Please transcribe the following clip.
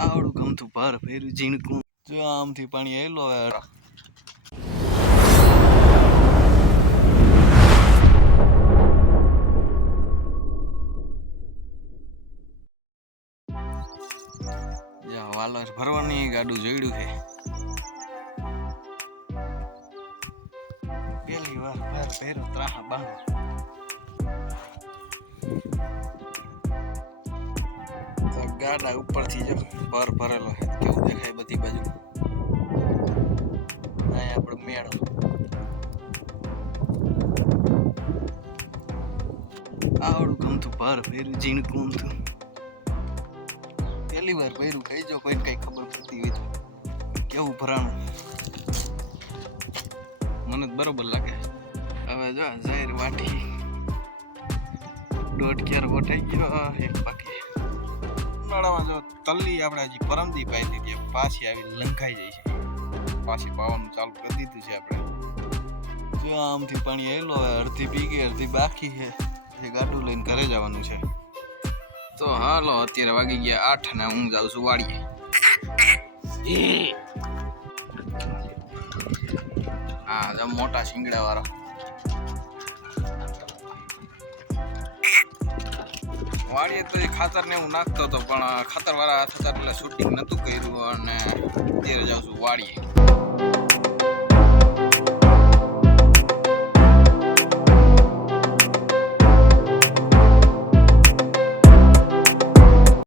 આવડું ગમતું ભાર ફેર્યું ઝીણકું જો આમથી પાણી આવેલો હવે વાલર ભરવાની ગાડું જોડ્યું છે. પેલી વાર પહેરો ત્રાહા બાંધો ગાડા ઉપરથી જો ભર ભરેલો કેવું દેખાય બધી બાજુ. અહીંયા આપણો મેળો. આવડું ગમતું, ભર ફેર્યું જીણ ગમતું. પહેલી વાર પહેર્યું કઈ જો કોઈ કઈ ખબર પડતી હોય કેવું ભરાણું? મને બરોબર લાગે. હવે જો ઝાહેર વાટી. દોઢ ક્યાર વટાઈ ગયો, એક બાકી ઉનાળામાં જો તલ્લી આપણે હજી પરમદી પાઈ દીધી હવે પાછી આવી લંઘાઈ જાય છે. પાછી પાવાનું ચાલુ કરી દીધું છે આપણે. જો આમથી પાણી આવેલો હવે અડધી પી અડધી બાકી છે. એ ગાડું લઈને ઘરે જવાનું છે. તો હાલો, અત્યારે વાગી ગયા આઠ ને હું જાઉં છું વાડીએ. હા મોટા શિંગડા વાળો વાડીએ તો એ ખાતર ને એવું નાખતો હતો, પણ ખાતર વાળા થતા એટલે શૂટિંગ નતું કર્યું અને અત્યારે જાઉં છું વાડીએ